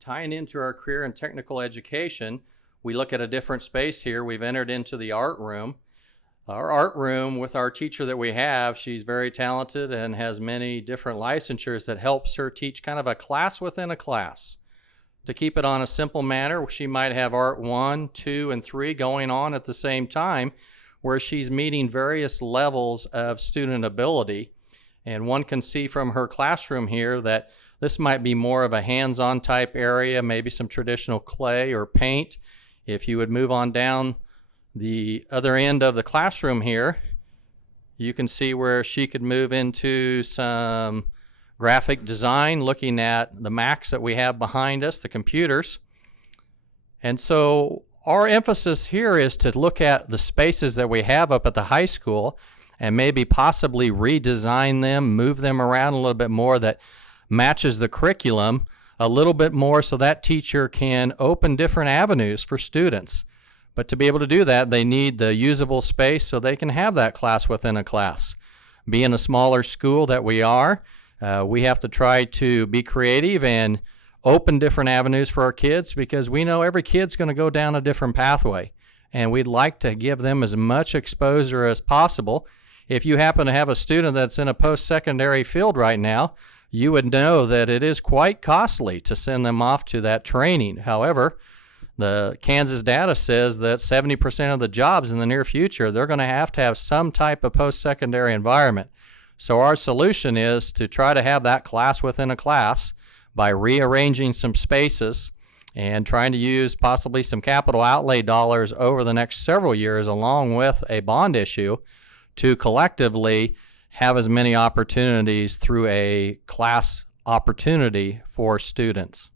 Tying into our career and technical education, we look at a different space here. We've entered into the art room. Our art room, with our teacher that we have, she's very talented and has many different licensures that helps her teach kind of a class within a class. To keep it on a simple manner, she might have art 1, 2, and 3 going on at the same time, where she's meeting various levels of student ability. And one can see from her classroom here that this might be more of a hands-on type area, maybe some traditional clay or paint. If you would move on down the other end of the classroom here, you can see where she could move into some graphic design, looking at the Macs that we have behind us, the computers. And so our emphasis here is to look at the spaces that we have up at the high school and maybe possibly redesign them, move them around a little bit more that matches the curriculum a little bit more, so that teacher can open different avenues for students. But to be able to do that, they need the usable space so they can have that class within a class. Being a smaller school that we are, we have to try to be creative and open different avenues for our kids, because we know every kid's going to go down a different pathway, and we'd like to give them as much exposure as possible. If you happen to have a student that's in a post-secondary field right now, you would know that it is quite costly to send them off to that training. However, the Kansas data says that 70% of the jobs in the near future, they're going to have some type of post-secondary environment. So our solution is to try to have that class within a class by rearranging some spaces and trying to use possibly some capital outlay dollars over the next several years, along with a bond issue, to collectively have as many opportunities through a class opportunity for students.